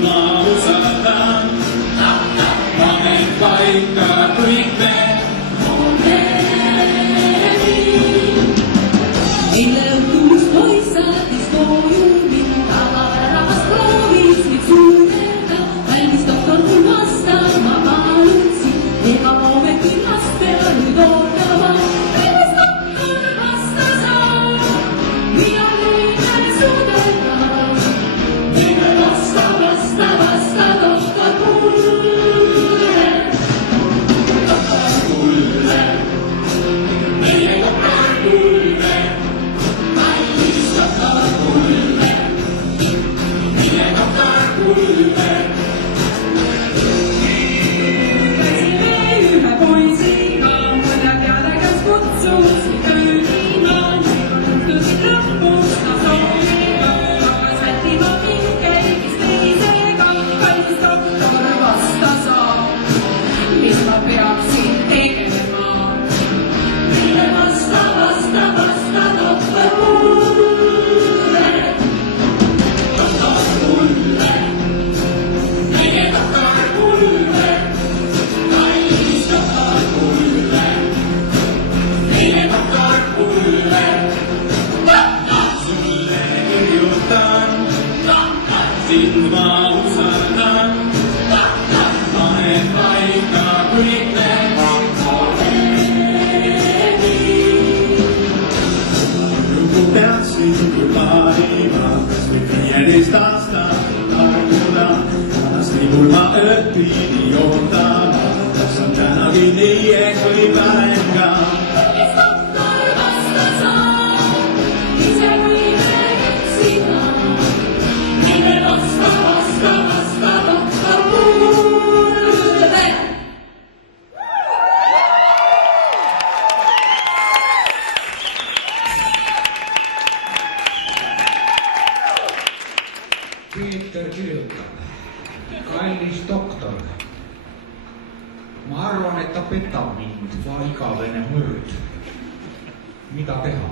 Sind ma usaldan, panen paika kõik me. Eile õhtus poissaatis koju mind, tavapärast proovis nüüd suunelda. Valmis doktor mul vastas, ma palutsin, ega ometi laste nüüd ootama. Valmis doktor vastas, mina võin suudelda. Mine vasta doktor mulle. Doktor mulle, meie doktor mulle. Käisime ühe poisiga, mõne peale käes kutsus tööliina. Õhtusid lõpus ta sooviga, hakkas vältima mind, käis teisega. Kallis doktor vastas, mis ma peaksin tegema. Mille vasta doktor mulle. Doktor mulle, meie doktor mulle. Kallis doktor mulle, meie doktor mulle. Sulle kirjutan, sind ma usaldan. Panen paika kõik me. Lugu peaksin küll valima, kas või 15 aastat aeguda. Vanasti mul ma õpin ootama, kas on tänagi nii ehk või parem ka. Mis doktor vastas, ise võime eksida. Mine vasta doktor mulle. Peeter kirjutab, kallis doktor, ma arvan, et ta petab mind, va igavene mõrd. Mida teha?